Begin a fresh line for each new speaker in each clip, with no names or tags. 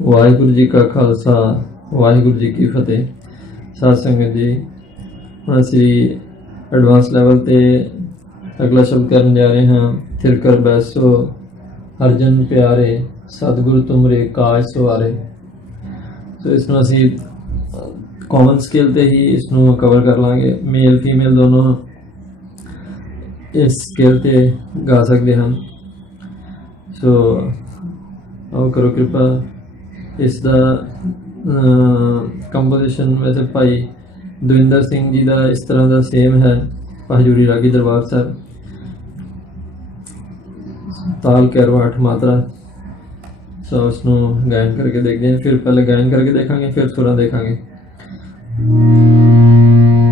ਵਾਹਿਗੁਰੂ ਜੀ ਕਾ ਖਾਲਸਾ, ਵਾਹਿਗੁਰੂ ਜੀ ਕੀ ਫਤਿਹ। ਸਾਧ ਸੰਗਤ ਜੀ ਹੁਣ ਅਸੀਂ ਐਡਵਾਂਸ ਲੈਵਲ ਤੇ ਅਗਲਾ ਸ਼ਬਦ ਕਰਨ ਜਾ ਰਹੇ ਹਾਂ ਥਿਰ ਕਰ ਬੈਸੋ, ਅਰਜਨ ਪਿਆਰੇ, ਸਤਿਗੁਰ ਤੁਮਰੇ, ਕਾਜ ਸਵਾਰੇ। ਸੋ ਇਸ ਨੂੰ ਅਸੀਂ ਕਾਮਨ ਸਕੇਲ ਤੇ ਹੀ ਇਸ ਨੂੰ ਕਵਰ ਕਰ ਲਾਂਗੇ। ਮੇਲ ਫੀਮੇਲ ਦੋਨੋਂ ਇਸ ਸਕੇਲ ਤੇ ਗਾ ਸਕਦੇ ਹਨ। ਸੋ ਆਓ ਕਰੋ ਕਿਰਪਾ। ਇਸ ਦਾ ਕੰਪੋਜੀਸ਼ਨ ਵੈਸੇ ਭਾਈ ਦਵਿੰਦਰ ਸਿੰਘ ਜੀ ਦਾ ਇਸ ਤਰ੍ਹਾਂ ਦਾ ਸੇਮ ਹੈ ਹਜੂਰੀ ਰਾਗੀ ਦਰਬਾਰ ਸਾਹਿਬ। ਤਾਲ ਕੈਰਵਾ ਅੱਠ ਮਾਤਰਾ। ਸੋ ਉਸ ਨੂੰ ਗਾਇਨ ਕਰਕੇ ਦੇਖਦੇ ਹਾਂ। ਫਿਰ ਪਹਿਲੇ ਗਾਇਨ ਕਰਕੇ ਦੇਖਾਂਗੇ, ਫਿਰ ਸੁਰਾਂ ਦੇਖਾਂਗੇ।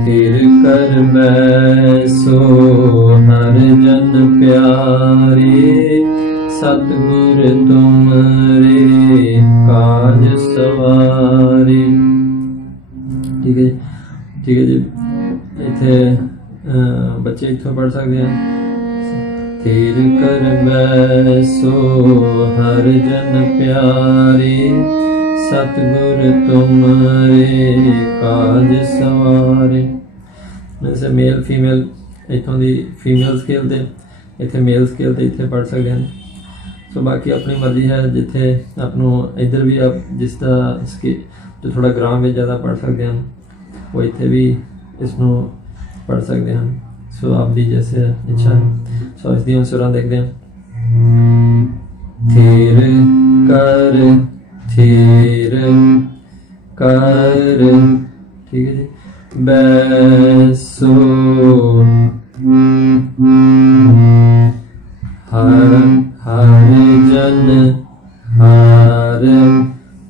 ਫਿਰ ਕਰ ਬੈਸੋ ਹਰ ਜਨ ਪਿਆਰੇ ਸਤਿਗੁਰ ਤੁਮਰੇ ਕਾਜ ਸਵਾਰੇ। ਠੀਕ ਹੈ ਠੀਕ ਹੈ ਜੀ? ਇੱਥੇ ਬੱਚੇ ਇੱਥੋਂ ਪੜ ਸਕਦੇ ਆ। ਤੇਰ ਕਰ ਬੈਸੋ ਹਰ ਜਨ ਪਿਆਰੇ, ਸਤਿਗੁਰ ਤੁਮਰੇ ਕਾਜ ਸਵਾਰੇ। ਵੈਸੇ ਮੇਲ ਫੀਮੇਲ ਇਥੋਂ ਦੀ ਫੀਮੇਲ ਸਕੇਲ ਤੇ, ਇੱਥੇ ਮੇਲ ਸਕੇਲ ਤੇ ਇੱਥੇ ਪੜ ਸਕਦੇ ਹਨ ਸੋ ਬਾਕੀ ਆਪਣੀ ਮਰਜ਼ੀ ਹੈ ਜਿੱਥੇ ਆਪ ਨੂੰ ਇੱਧਰ ਵੀ ਆਪ ਜਿਸ ਦਾ ਸਕੇ ਜੋ ਥੋੜਾ ਗ੍ਰਾਮ ਵਿੱਚ ਜ਼ਿਆਦਾ ਪੜ ਸਕਦੇ ਹਨ ਉਹ ਇੱਥੇ ਵੀ ਇਸ ਨੂੰ ਪੜ ਸਕਦੇ ਹਨ। ਸੋ ਆਪ ਦੀ ਜੈਸੇ ਇੱਛਾ ਸੋ ਇਸ ਦੀਆਂ ਸੁਰਾਂ ਦੇਖਦੇ ਹਾਂ। ਥੀਰ ਕਰ ਥੀਰ ਕਰ। ਠੀਕ ਹੈ ਜੀ। ਬੈਸੋ ਹਰ ਹਰ ਜਨ ਹਰ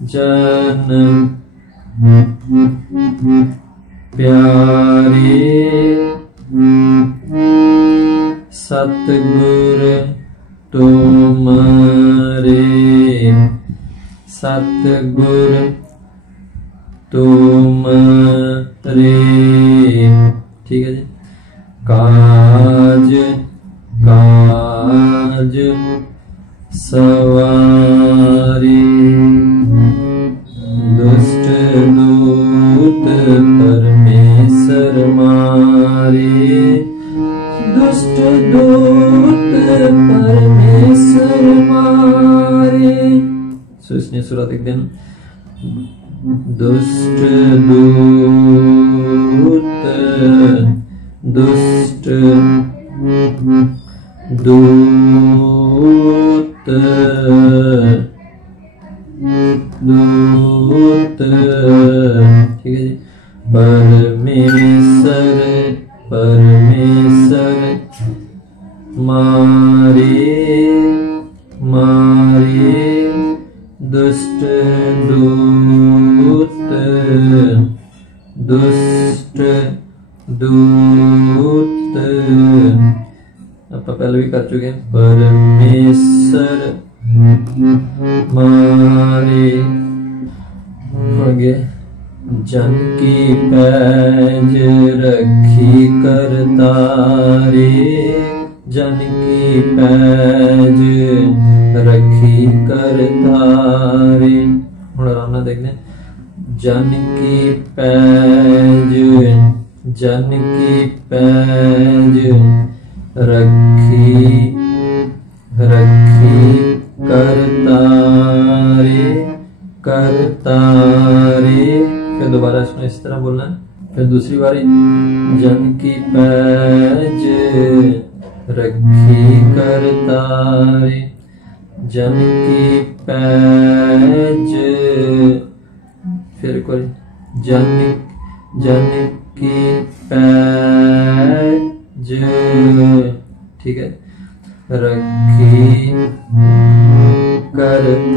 ਜਨ ਪਿਆਰੇ ਸਤਿਗੁਰ ਤੁਮਰੇ ਸਤਿਗੁਰ ਤੁਮਰੇ ਠੀਕ ਹੈ ਜੀ। ਕਾਜ सवारी। दुष्ट दूत परमेश्वर मारे। दुष्ट दूत परमेश्वर मारे। सो इसने एक दिन। दुष्ट दूत दुष्ट दूत। ਮਾਰੇ ਮਾਰੇ ਦੁਸ਼ਟ ਦੂਤ ਦੁਸ਼ਟ ਦੂਤ ਆਪਾਂ ਪਹਿਲਾਂ ਵੀ ਕਰ ਚੁੱਕੇ ਹਾਂ ਪਰਮੇਸ਼ਰ ਮਾਰੇ ਹੁਣ ਅੱਗੇ ਜਨ ਕੀ ਪੈਜ ਰੱਖੀ ਕਰਤਾਰੇ ਜਨ ਕੀ ਪੈਜ ਰਖੀ ਕਰ ਧਾਰੇ ਹੁਣ ਆਰਾਮ ਨਾਲ ਦੇਖਦੇ ਜਨ ਕੀ ਪੈਜ, ਜਨ ਕੀ ਪੈਜ ਰਖੀ ਰਖੀ ਕਰਤਾਰੇ ਕਰਤਾਰੇ ਫਿਰ ਦੁਬਾਰਾ ਇਸਨੂੰ ਇਸ ਤਰ੍ਹਾਂ ਬੋਲਣਾ। ਫਿਰ ਦੂਸਰੀ ਵਾਰੀ, ਜਨ ਕੀ ਪੈਜ रखी करतारे, जन की पैज। फिर कोई, जन जन की पैज। ठीक है। रखी करतारे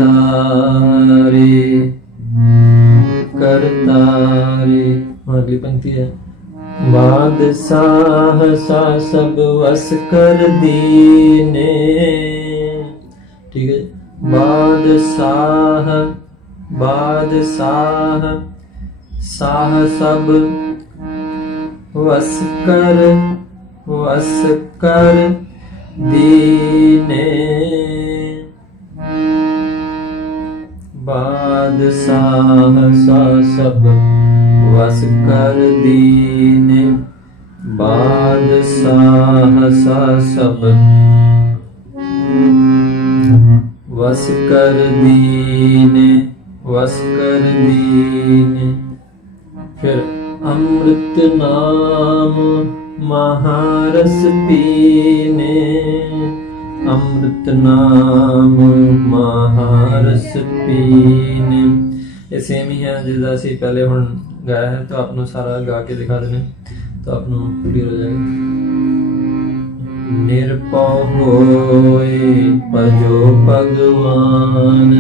करतारे। अगली पंक्ति है। ਬਾਦਸ਼ਾਹ ਸਾ ਸਭ ਵਸ ਕਰ ਦੀਨੇ। ਠੀਕ ਹੈ ਬਾਦਸ਼ਾਹ ਬਾਦਸ਼ਾਹ ਸਾਹ ਸਭ ਵਸ ਕਰ ਵਸ ਕਰ ਦੀਨੇ। ਬਾਦਸ਼ਾਹ ਸਾ ਸਭ ਵਸ ਕਰ ਦੀਨੇ ਬਾਦਸ਼ਾਹ ਸਾ ਸਭ। ਵਸ ਕਰ ਦੀਨੇ, ਵਸ ਕਰ ਦੀਨੇ। ਫਿਰ ਅੰਮ੍ਰਿਤ ਨਾਮ ਮਹਾਰਸ ਪੀਨੇ। ਅੰਮ੍ਰਿਤ ਨਾਮ ਮਹਾਰਸ ਪੀਨੇ। ਇਹ ਸੇਮ ਹੀ ਹੈ ਜਿਸਦਾ ਅਸੀਂ ਪਹਿਲੇ ਹੁਣ ਗਾਇਆ ਹੈ, ਤਾਂ ਆਪ ਨੂੰ ਸਾਰਾ ਗਾ ਕੇ ਦਿਖਾ ਦੇਣੇ ਤਾਂ ਆਪ ਨੂੰ ਕਲੀਅਰ ਹੋ ਜਾਏਗਾ। ਨਿਰਪਉ ਹੋਏ ਭਜੋ ਭਗਵਾਨ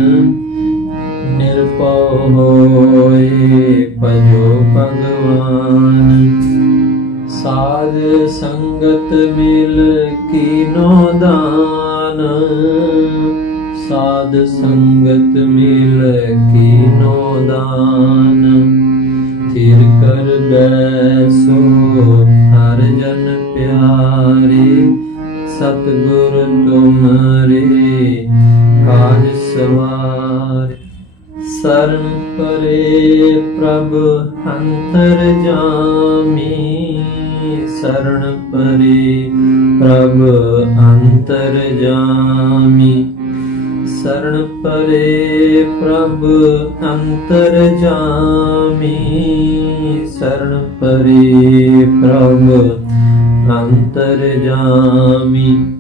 ਨਿਰਪਉ ਹੋਏ ਭਜੋ ਭਗਵਾਨ। ਸਾਧ ਸੰਗਤ ਮਿਲ ਕੀਨੋ ਦਾਨ, ਸਾਧ ਸੰਗਤ ਮਿਲ ਕੀਨੋ हर जन काज सवार। स्वारि परे प्रभ अंतर जामी। शरण परे प्रभ अंतर जामी। शरण परे प्रभ अन्तर शरण परे प्रभ अन्तर जामी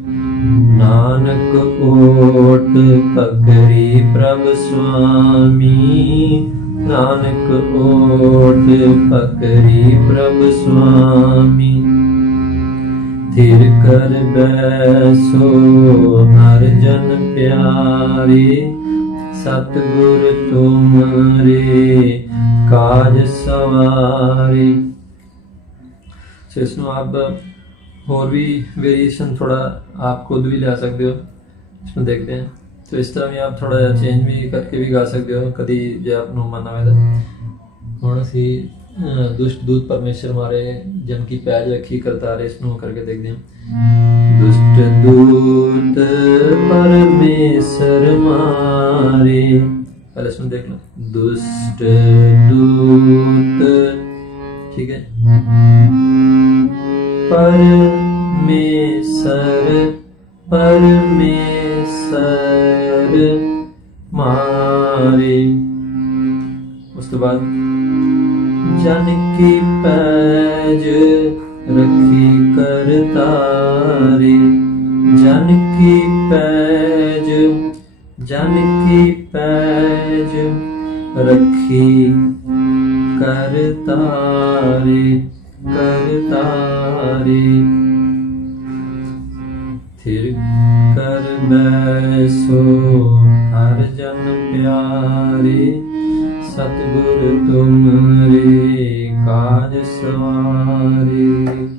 नानक ओट फकरे प्रभ स्वामी। नानक ओट फकरे प्रभ स्वामी। ਥਿਰ ਕਰ ਬੈਸੋ ਹਰ ਜਨ ਪਿਆਰੇ ਸਤਿਗੁਰ ਤੁਮਰੇ ਕਾਜ ਸਵਾਰੇ ਸੋ ਇਸ ਨੂੰ ਆਪ ਹੋਰ ਵੀ वेरिएशन थोड़ा आप खुद भी ला सकते हो इसमें देखते हैं तो इस तरह भी आप थोड़ा ਜਿਹਾ ਚੇਂਜ ਵੀ ਕਰਕੇ ਵੀ ਗਾ ਸਕਦੇ ਹੋ ਕਦੀ ਜੇ ਆਪ ਨੂੰ ਮਨ ਆਵੇ ਤਾਂ ਹੁਣ ਅਸੀਂ ਅਹ, ਦੁਸ਼ਟ ਦੂਤ ਪਰਮੇਸ਼ਰ ਮਾਰੇ ਜਨ ਕੀ ਪੈਜ ਰੱਖੀ ਕਰਤਾਰੇ ਇਸ ਨੂੰ ਕਰਕੇ ਦੇਖਦੇ ਹਾਂ ਦੁਸ਼ਟ ਦੂਤ ਪਰਮੇਸ਼ਰ ਮਾਰੇ ਪਹਿਲੇ ਸੁਣ ਦੇਖ ਲਓ ਦੁਸ਼ਟ ਦੂਤ ਠੀਕ ਹੈ ਪਰਮੇਸ਼ਰ ਜਨ ਕੀ ਪੈਜ ਰੱਖੀ ਕਰਤਾਰੇ। ਜਨ ਕੀ ਪੈਜ, ਜਨ ਕੀ ਪੈਜ ਰੱਖੀ ਕਰਤਾਰੇ ਕਰਤਾਰੇ। ਥਿਰ ਕਰ ਬੈਸੋ ਹਰ ਜਨ ਪਿਆਰੇ। ਸਤਿਗੁਰ ਤੁਮਰੇ ਕਾਜ ਸਵਾਰੇ।